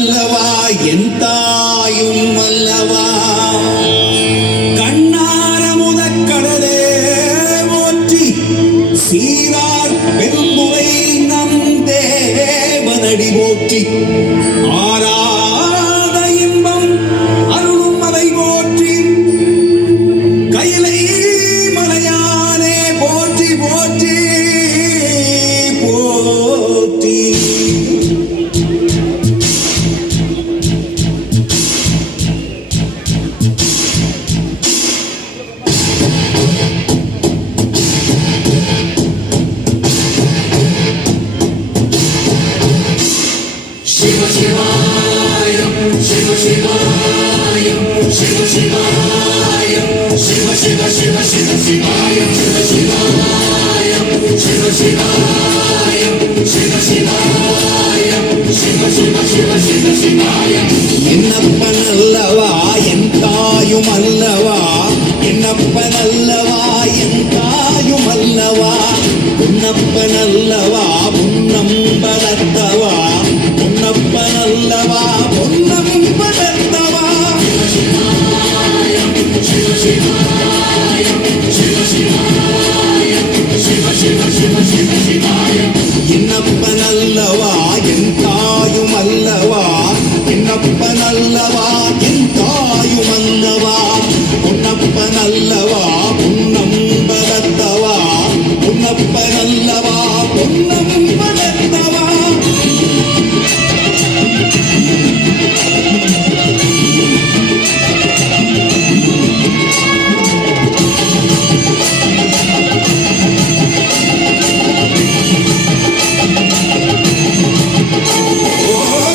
அல்லவா என் தாயும் அல்லவா கண்ணார முதக்கடலே போற்றி சீரார் பெரும்புவை நம் தேவனடி போற்றி ஆராத இன்பம் அருளும் மலை போற்றி கையிலை மலையானே போற்றி போற்றி போற்றி Shiva Shivaya, Shiva Shivaya, Shiva Shivaya, Shiva Shiva Shiva Shiva Shivaya, Shiva Shivaya, Shiva Shivaya, Shiva Shivaya, Shiva Shiva Shiva Shiva Shivaya. என்னப்பன் அல்லவா என் தாயும் அல்லவா என்னப்பன் அல்லவா என் தாயும் அல்லவா உன்னப்பன் அல்லவா உன்னம்பலத்தவா உன்னப்பன் அல்லவா உன்னம்பலத்தவா Shiva Shivaya, Shiva Shivaya, Shiva Shiva Shiva Shiva Shivaya. என்னப்பன் அல்லவா என் தாயும் அல்லவா என்னப்பன் அல்லவா என் தாயும் அல்லவா உன்னப்பன் அல்லவா உன்னம்பலத்தவா உன்னப்பன் அல்லவா உன்னம்பலத்தவா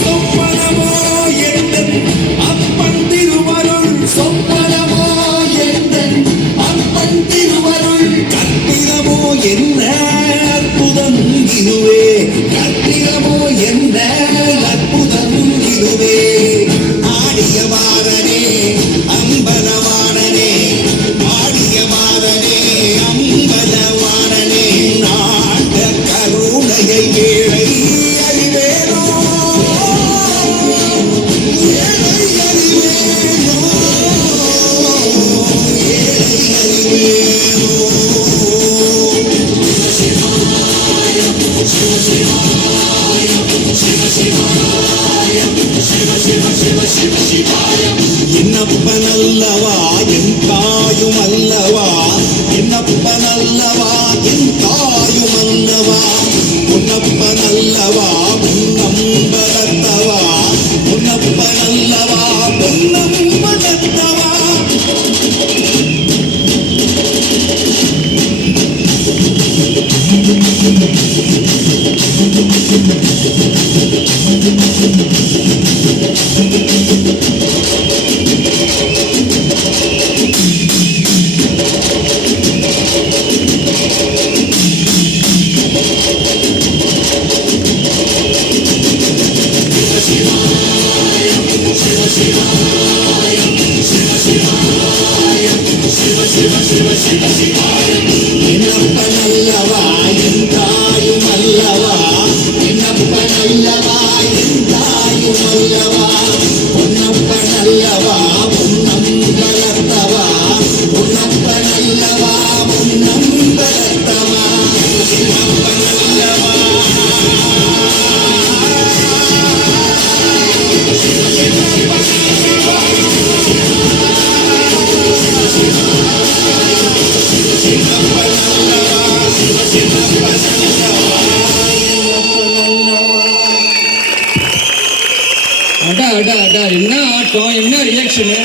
சொப்பனமோ எந்தன் அப்பன் திருவருள் சொப்பனமோ எந்தன் அப்பன் திருவருள் கற்பிதமோ என்ன அற்புதம் இதுவே கற்பிதமோ என்ன அற்புதம் இதுவே ஆடிய வாரனே அம்பலவாணனே ஆடிய வாரனே அம்பலவாணனே நாட்ட கருணையை ஏழை அறிவேனோ என்னப்பன் அல்லவா என் தாயும் அல்லவா என்னப்பன் அல்லவா என் தாயும் அல்லவா உன்னப்பன் அல்லவா உன்னம்பலத்தவா உன்னப்பன் அல்லவா உன்னம்பலத்தவா என்னப்பன் அல்லவா என் தாயும் அல்லவா என்னப்பன் அல்லவா என் தாயும் அல்லவா உன்னப்பன் அல்லவா உன்னம்பலத்தவா உன்னப்பன் அல்லவா உன்னம்பலத்தவா என்னப்பன் அல்லவா அடா அடா அடா என்ன ஆட்டம் என்ன ரியாக்ஷனு